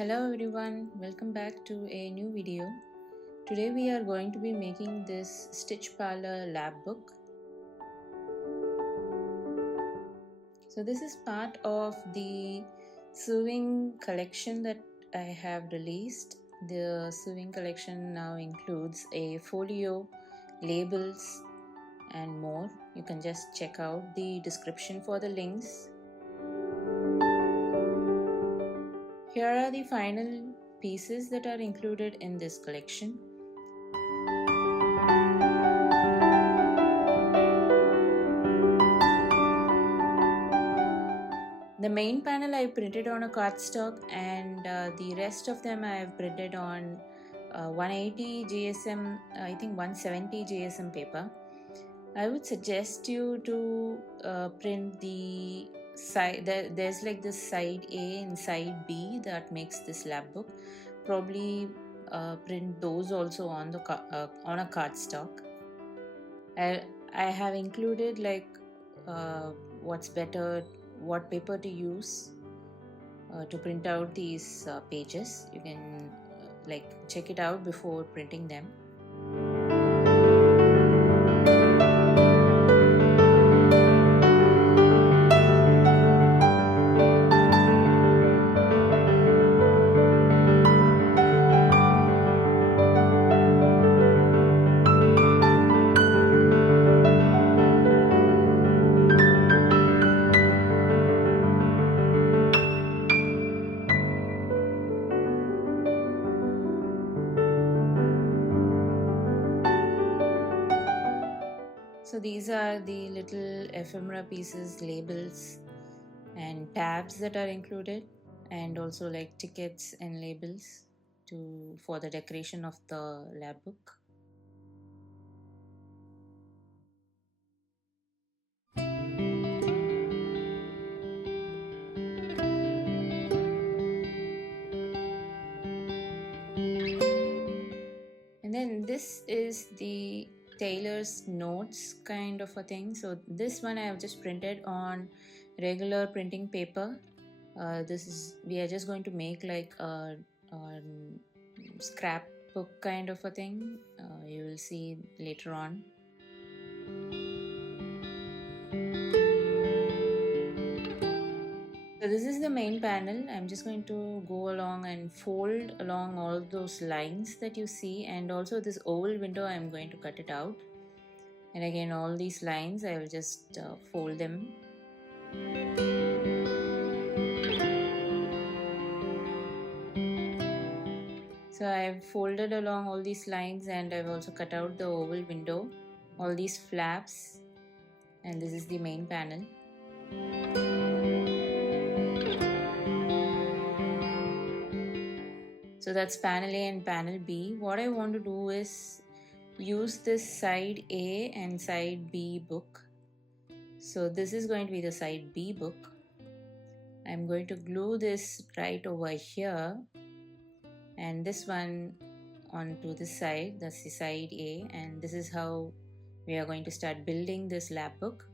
Hello everyone, welcome back to a new video. Today we are going to be making this Stitch Parlour lab book. So this is part of the sewing collection that I have released. The sewing collection now includes a folio, labels and more. You can just check out the description for the links. Here are the final pieces that are included in this collection. The main panel I printed on a cardstock, and the rest of them I have printed on 180 GSM, I think 170 GSM paper. I would suggest you to print the side. There's like this side A and side B that makes this lab book. Probably print those also on the on a cardstock. I have included like what's better, what paper to use to print out these pages. You can like check it out before printing them. So these are the little ephemera pieces, labels and tabs that are included, and also like tickets and labels for the decoration of the lab book. And then this is the Tailors Notes kind of a thing. So this one I have just printed on regular printing paper. We are just going to make like a scrapbook kind of a thing. You will see later on. So this is the main panel. I'm just going to go along and fold along all those lines that you see, and also this oval window I'm going to cut it out, and again all these lines I will just fold them. So I've folded along all these lines, and I've also cut out the oval window, all these flaps, and this is the main panel. So that's panel A and panel B. What I want to do is use this side A and side B book. So this is going to be the side B book. I'm going to glue this right over here, and this one onto this side. That's the side A, and this is how we are going to start building this lab book.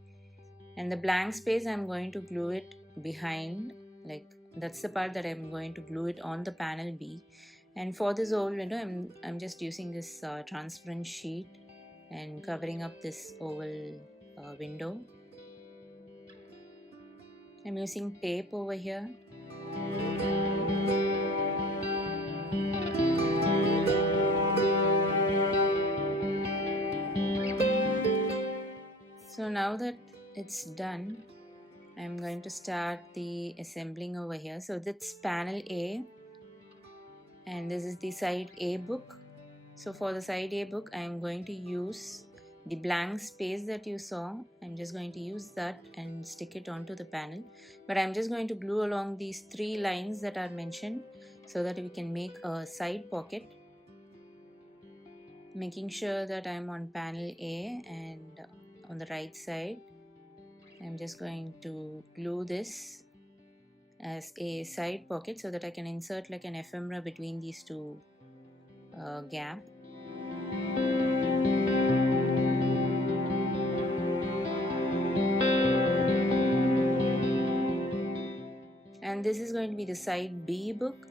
And the blank space I'm going to glue it behind, like that's the part that I'm going to glue it on the panel B. And for this oval window, I'm just using this transparent sheet and covering up this oval window. I'm using tape over here. So now that it's done, I'm going to start the assembling over here. So that's panel A, and this is the side A book. So for the side A book, I'm going to use the blank space that you saw. I'm just going to use that and stick it onto the panel, but I'm just going to glue along these 3 lines that are mentioned so that we can make a side pocket, making sure that I'm on panel A, and on the right side I'm just going to glue this as a side pocket so that I can insert like an ephemera between these 2 gap. And this is going to be the side B book.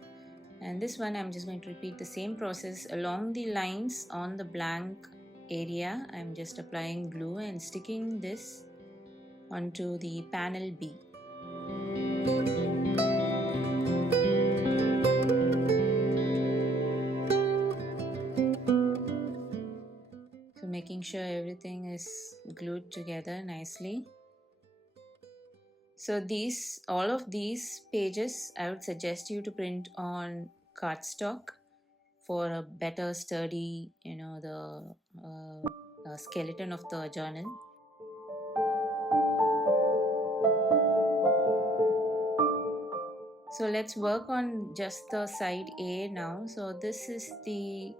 And this one I'm just going to repeat the same process along the lines on the blank area. I'm just applying glue and sticking this onto the panel B. So making sure everything is glued together nicely. So all of these pages I would suggest you to print on cardstock for a better sturdy, the skeleton of the journal. So let's work on just the side A now. So this is the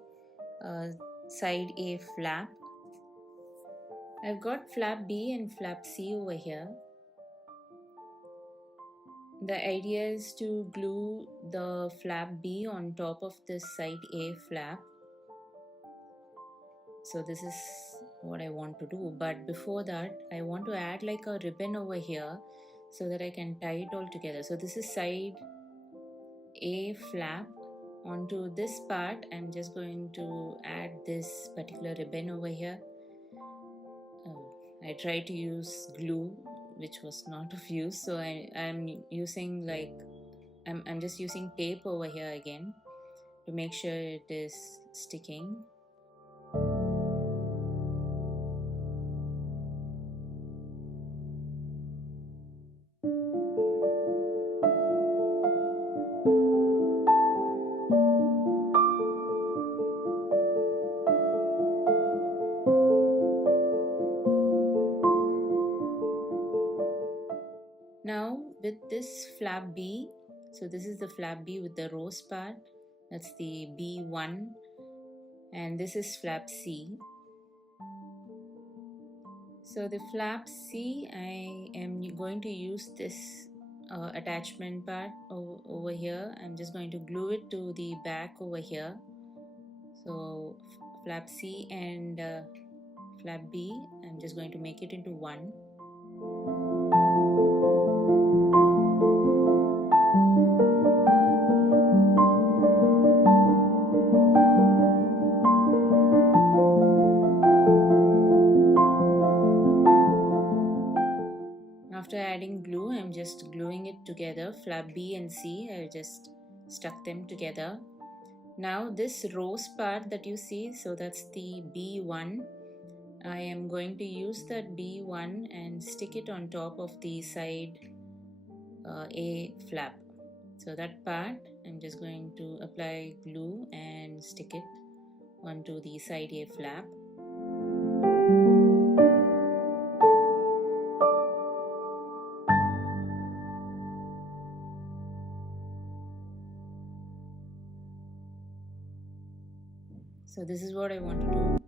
side A flap. I've got flap B and flap C over here. The idea is to glue the flap B on top of this side A flap. So this is what I want to do, but before that I want to add like a ribbon over here so that I can tie it all together. So this is side A flap. Onto this part I'm just going to add this particular ribbon over here. I tried to use glue which was not of use, so I'm using I'm just using tape over here again to make sure it is sticking. Now with this flap B, so this is the flap B with the rose part, that's the B1, and this is flap C. So the flap C, I am going to use this attachment part over here. I'm just going to glue it to the back over here. So flap C and flap B, I'm just going to make it into one. After adding glue, I'm just gluing it together. Flap B and C, I just stuck them together. Now this rose part that you see, so that's the B1. I am going to use that B1 and stick it on top of the side A flap. So that part, I'm just going to apply glue and stick it onto the side A flap. So this is what I want to do.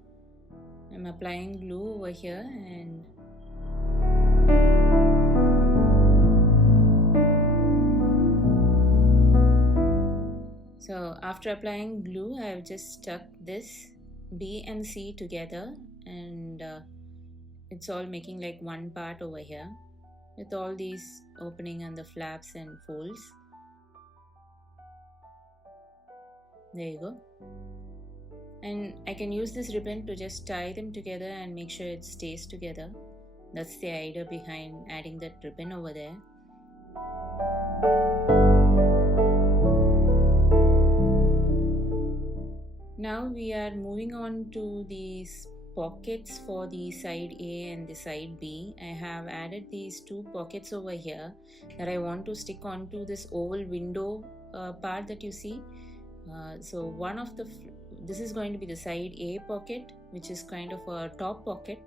I'm applying glue over here and so after applying glue, I've just stuck this B and C together, and it's all making like one part over here with all these opening and the flaps and folds. There you go. And I can use this ribbon to just tie them together and make sure it stays together. That's the idea behind adding that ribbon over there. Now we are moving on to these pockets for the side A and the side B. I have added these two pockets over here that I want to stick onto this oval window part that you see. So one of this is going to be the side A pocket, which is kind of a top pocket.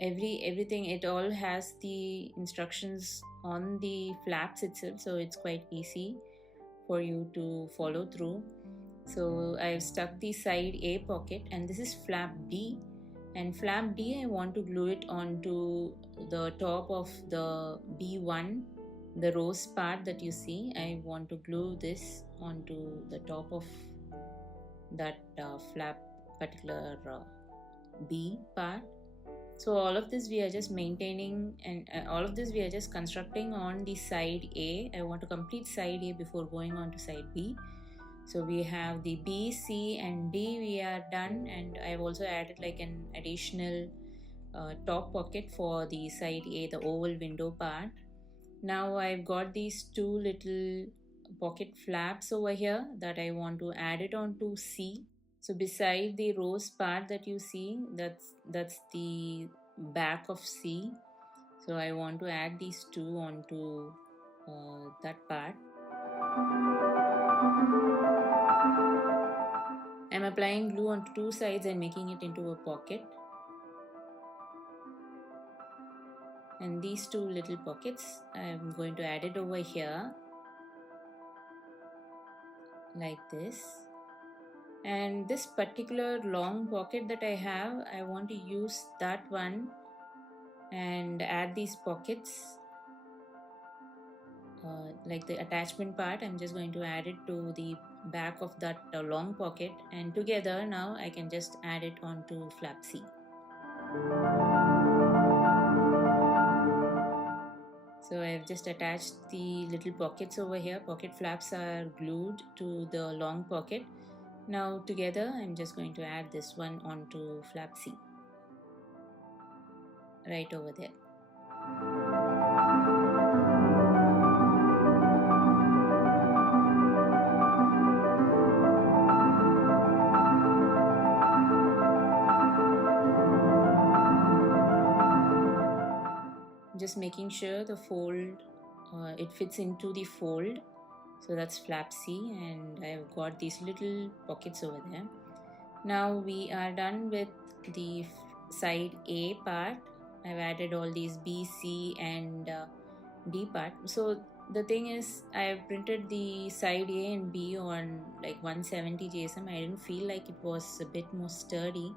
Everything, it all has the instructions on the flaps itself, so it's quite easy for you to follow through. So I've stuck the side A pocket, and this is flap B, and flap B I want to glue it onto the top of the B1, the rose part that you see. I want to glue this onto the top of that flap particular B part. So all of this we are just maintaining, and all of this we are just constructing on the side A. I want to complete side A before going on to side B. So we have the B, C and D we are done, and I've also added like an additional top pocket for the side A, the oval window part. Now I've got these two little pocket flaps over here that I want to add it on to C. So beside the rose part that you see, that's the back of C. So I want to add these two onto that part. I'm applying glue on two sides and making it into a pocket. And these two little pockets, I'm going to add it over here like this. And this particular long pocket that I have, I want to use that one and add these pockets. Like the attachment part, I'm just going to add it to the back of that long pocket, and together now I can just add it onto flap C. So I've just attached the little pockets over here. Pocket flaps are glued to the long pocket. Now together I'm just going to add this one onto flap C, right over there. Just making sure the fold, it fits into the fold. So that's flap C, and I've got these little pockets over there. Now we are done with the side A part. I've added all these B, C and D part. So the thing is, I've printed the side A and B on like 170 GSM. I didn't feel like it was a bit more sturdy.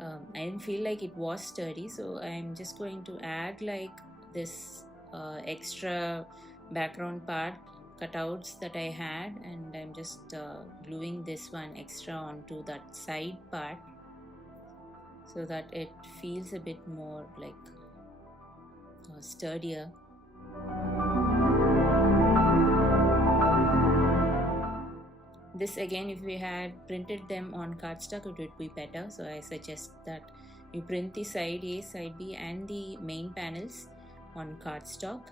I didn't feel like it was sturdy, so I'm just going to add like this extra background part cutouts that I had, and I'm just gluing this one extra onto that side part so that it feels a bit more like sturdier. This again, if we had printed them on cardstock, it would be better. So I suggest that you print the side A, side B and the main panels on cardstock.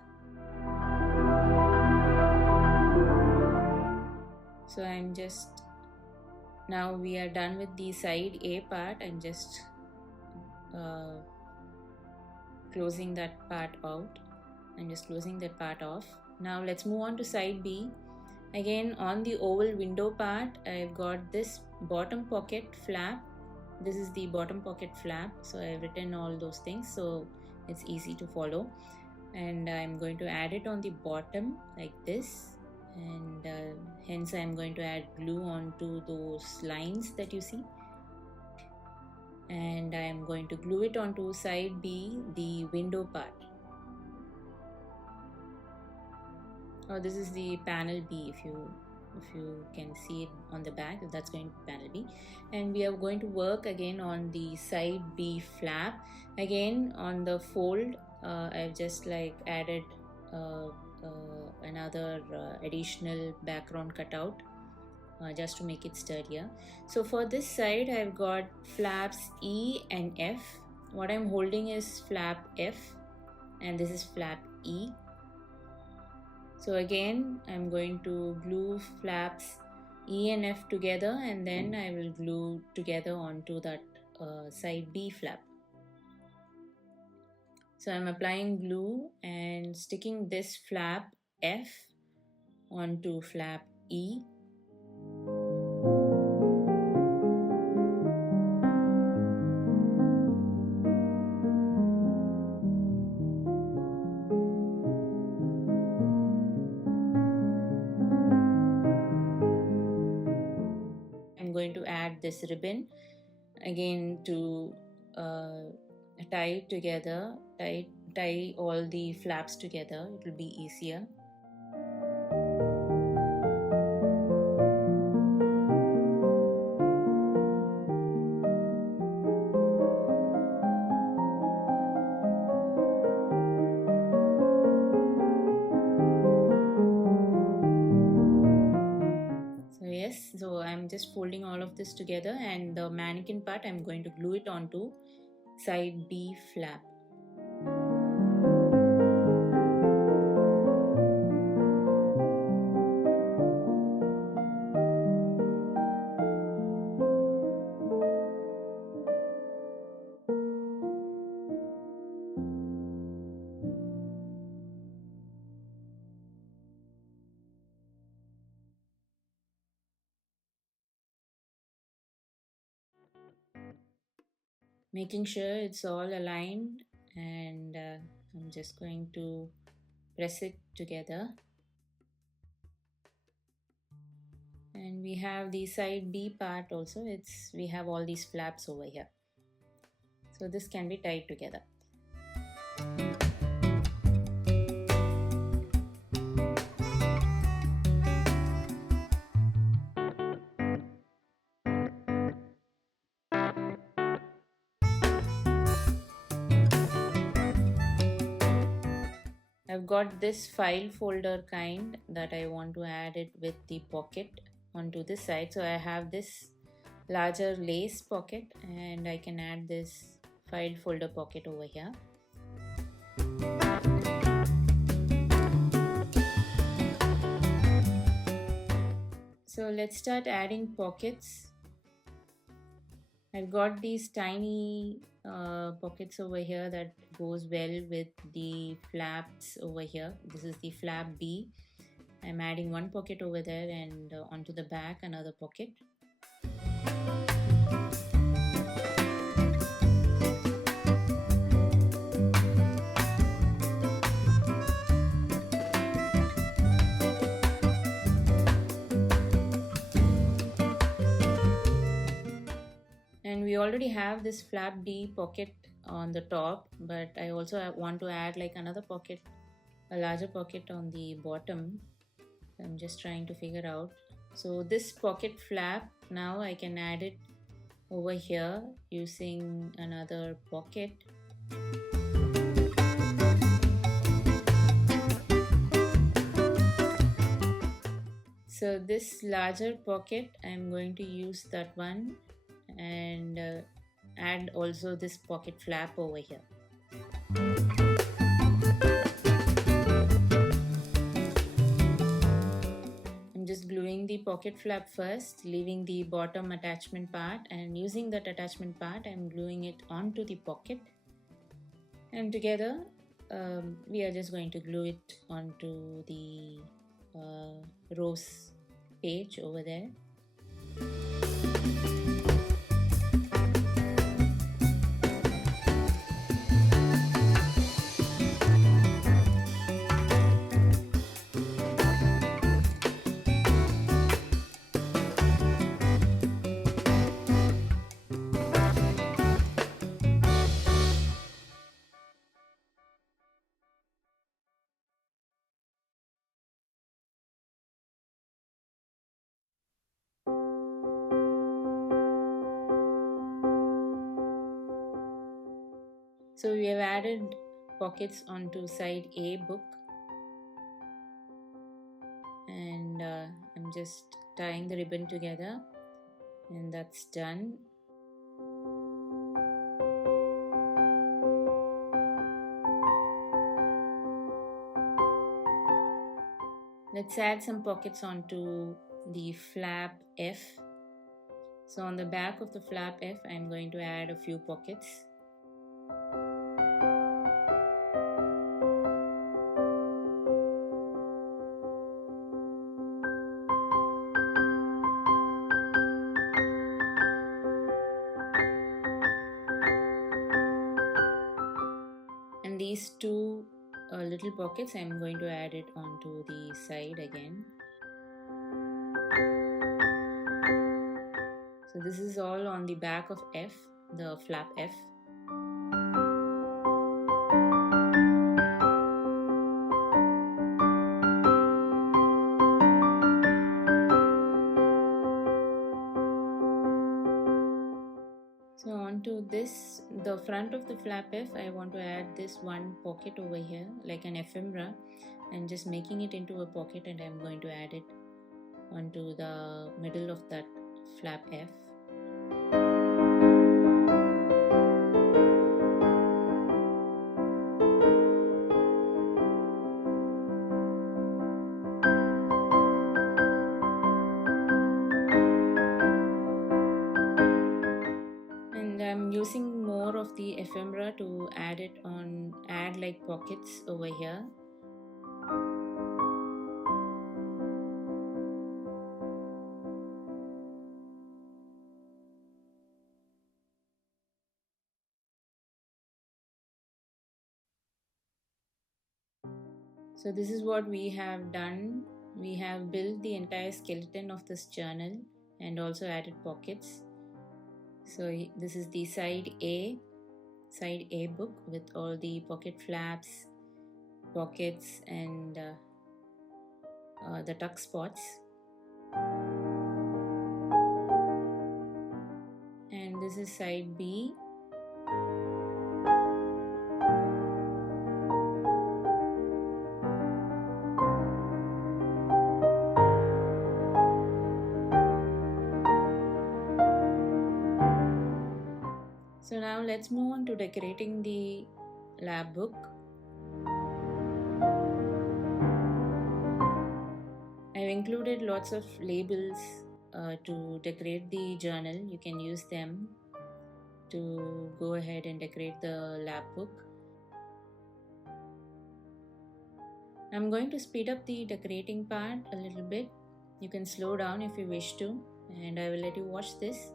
So I'm just, now we are done with the side A part. I'm just closing that part out. I'm just closing that part off. Now let's move on to side B. Again, on the oval window part, I've got this bottom pocket flap. This is the bottom pocket flap. So I've written all those things, so it's easy to follow. And I'm going to add it on the bottom like this. And hence I'm going to add glue onto those lines that you see. And I'm going to glue it onto side B, the window part. Oh, this is the panel B, if you can see it on the back, that's going to be panel B. And we are going to work again on the side B flap. Again, on the fold, I've just like added another additional background cutout just to make it sturdier. So for this side, I've got flaps E and F. What I'm holding is flap F, and this is flap E. So again, I'm going to glue flaps E and F together, and then I will glue together onto that side B flap. So I'm applying glue and sticking this flap F onto flap E. Going to add this ribbon again to tie it together, tie all the flaps together. It will be easier. yes, so I'm just folding all of this together, and the mannequin part I'm going to glue it onto side B flap. Making sure it's all aligned, and I'm just going to press it together. And we have the side B part also. We have all these flaps over here, so this can be tied together. I've got this file folder kind that I want to add it with the pocket onto this side. So I have this larger lace pocket, and I can add this file folder pocket over here. So let's start adding pockets. I've got these tiny pockets over here that goes well with the flaps over here. This is the flap B. I'm adding one pocket over there, and onto the back another pocket. And we already have this flap D pocket on the top, but I also want to add like another pocket, a larger pocket on the bottom. I'm just trying to figure out. So this pocket flap, now I can add it over here using another pocket. So this larger pocket, I'm going to use that one, and add also this pocket flap over here. I'm just gluing the pocket flap first, leaving the bottom attachment part, and using that attachment part I'm gluing it onto the pocket, and together we are just going to glue it onto the rose page over there. So we have added pockets onto side A book, and I'm just tying the ribbon together, and that's done. Let's add some pockets onto the flap F. So on the back of the flap F, I'm going to add a few pockets. And these two little pockets, I'm going to add it onto the side again. So this is all on the back of F, the flap F. So onto this, the front of the flap F, I want to add this one pocket over here, like an ephemera. I'm just making it into a pocket, and I'm going to add it onto the middle of that flap F. And I'm using more of the ephemera to add like pockets over here. So this is what we have done. We have built the entire skeleton of this journal and also added pockets. So this is the side A book with all the pocket flaps, pockets, and the tuck spots. And this is side B. So now let's move on to decorating the lab book. I've included lots of labels to decorate the journal. You can use them to go ahead and decorate the lab book. I'm going to speed up the decorating part a little bit. You can slow down if you wish to, and I will let you watch this.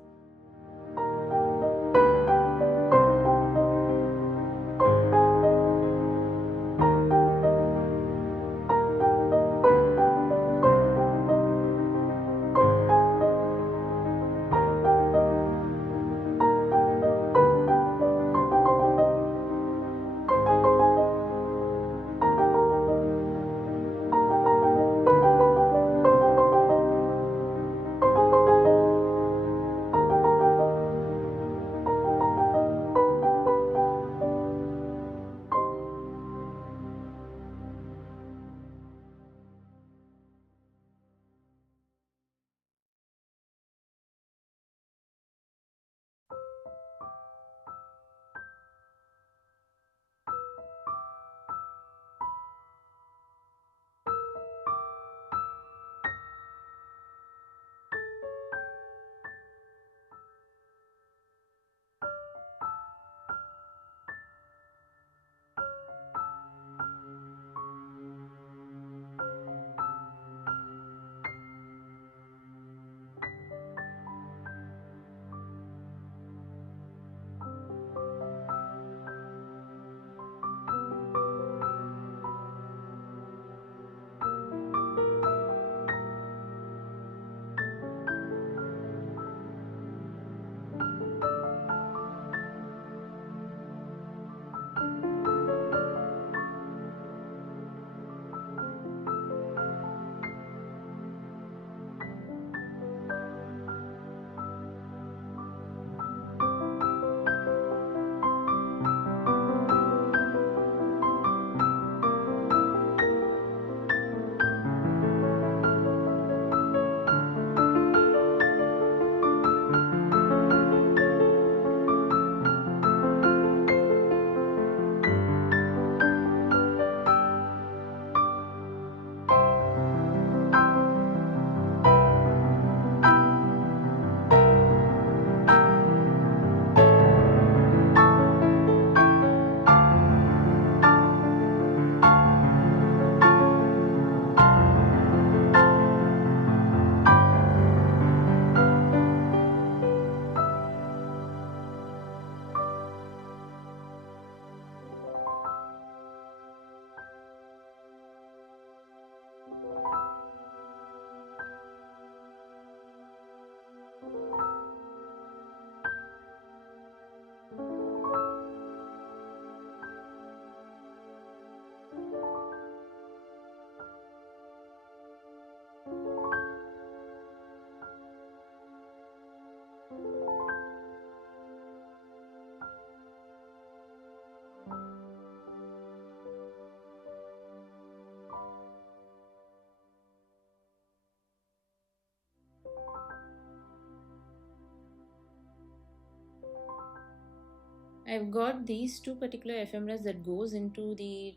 I've got these two particular ephemeras that goes into the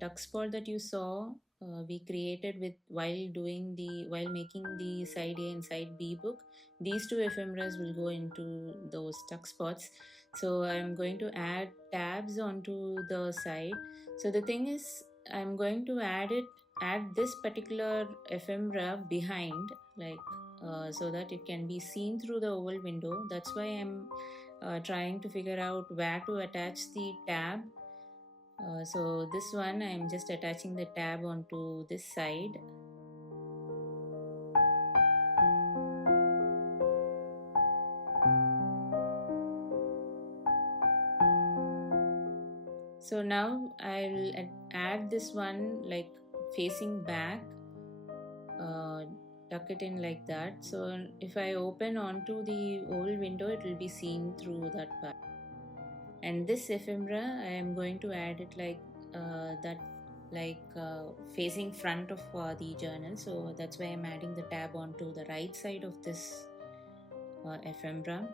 tuck spot that you saw. We created with while making the side A and side B book. These two ephemeras will go into those tuck spots. So I'm going to add tabs onto the side. So the thing is, I'm going to add this particular ephemera behind, like so that it can be seen through the oval window. That's why I'm trying to figure out where to attach the tab. So this one I'm just attaching the tab onto this side. So now I'll add this one like facing back, uh, tuck it in like that. So if I open onto the oval window, it will be seen through that part. And this ephemera I am going to add it like that, like facing front of the journal. So that's why I'm adding the tab onto the right side of this ephemera.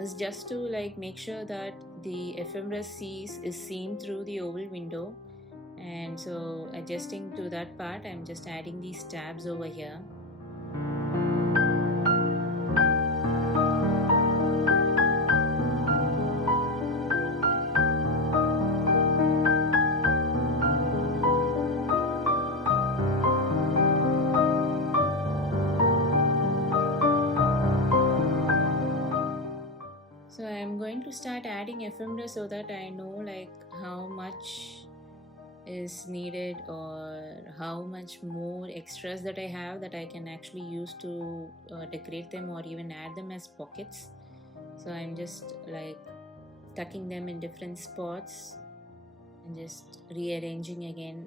It's just to like make sure that the ephemera is seen through the oval window. And so adjusting to that part, I'm just adding these tabs over here. So I'm going to start adding ephemera so that I know like how much is needed or how much more extras that I have that I can actually use to decorate them or even add them as pockets. So I'm just like tucking them in different spots and just rearranging again.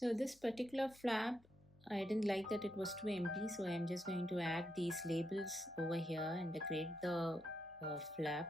So this particular flap, I didn't like that it was too empty, so I'm just going to add these labels over here and decorate the flap.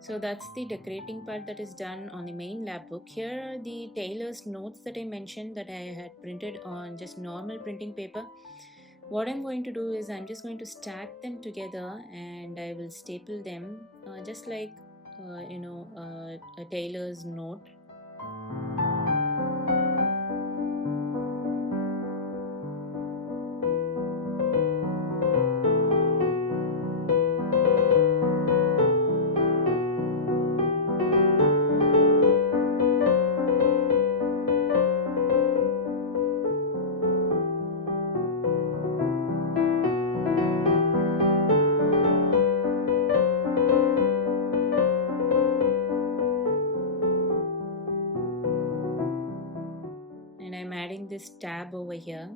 So that's the decorating part that is done on the main lap book. Here are the Tailors Notes that I mentioned that I had printed on just normal printing paper. What I'm going to do is I'm just going to stack them together and I will staple them just like a tailor's note. And I'm adding this tab over here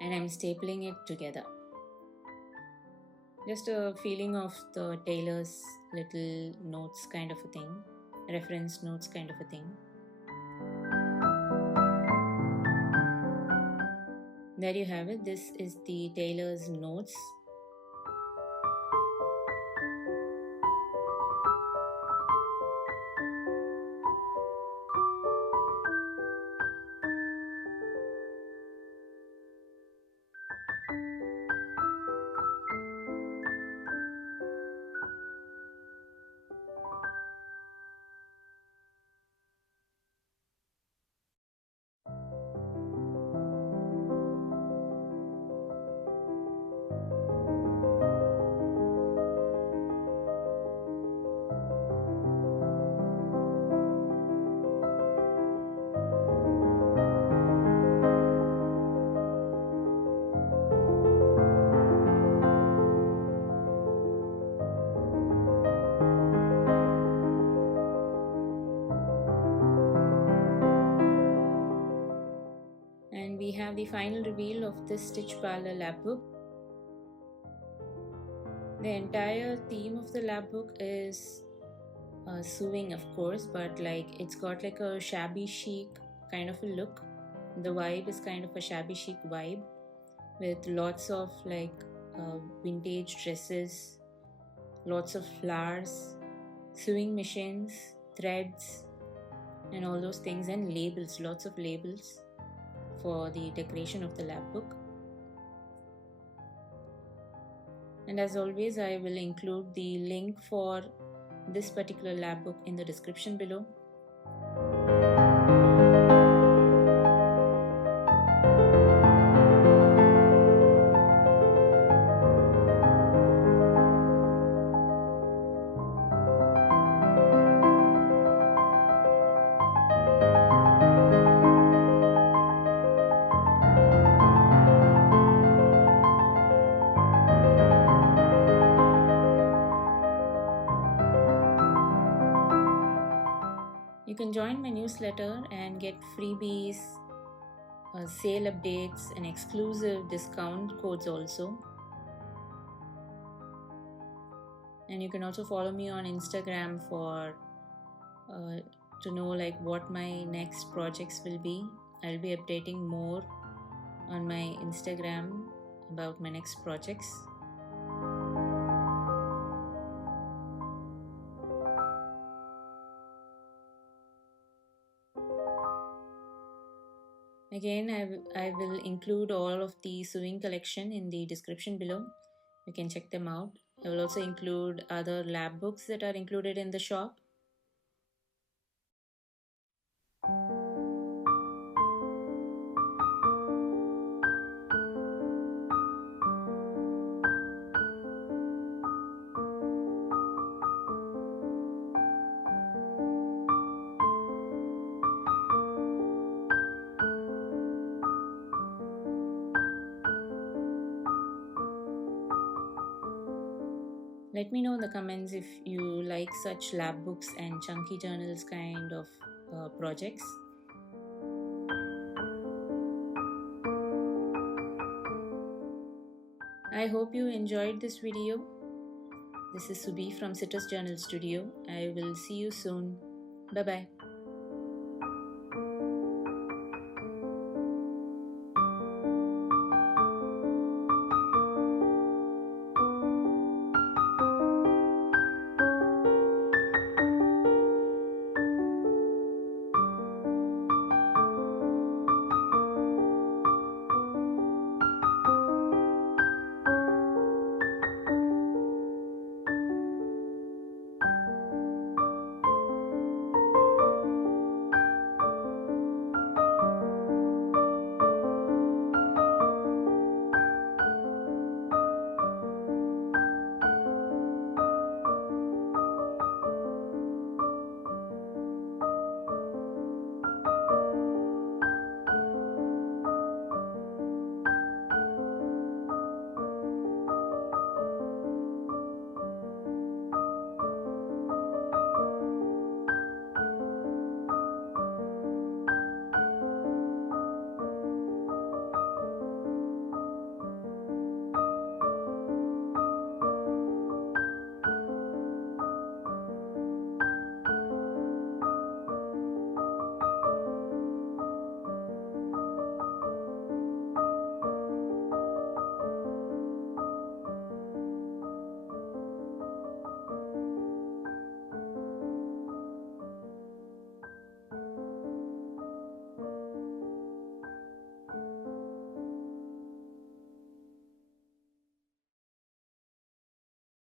and I'm stapling it together. Just a feeling of the tailor's little notes kind of a thing, reference notes kind of a thing. There you have it. This is the tailor's notes. And we have the final reveal of this Stitch Parlour lap book. The entire theme of the lap book is sewing, of course, but like it's got like a shabby chic kind of a look. The vibe is kind of a shabby chic vibe with lots of like vintage dresses, lots of flowers, sewing machines, threads, and all those things, and labels, lots of labels for the decoration of the lap book. And as always, I will include the link for this particular lap book in the description below. You can join my newsletter and get freebies, sale updates, and exclusive discount codes also. And you can also follow me on Instagram for to know like what my next projects will be. I'll be updating more on my Instagram about my next projects. Again, I will include all of the sewing collection in the description below. You can check them out. I will also include other lab books that are included in the shop. Let me know in the comments if you like such lab books and chunky journals kind of projects. I hope you enjoyed this video. This is Subi from Citrus Journal Studio. I will see you soon. Bye bye.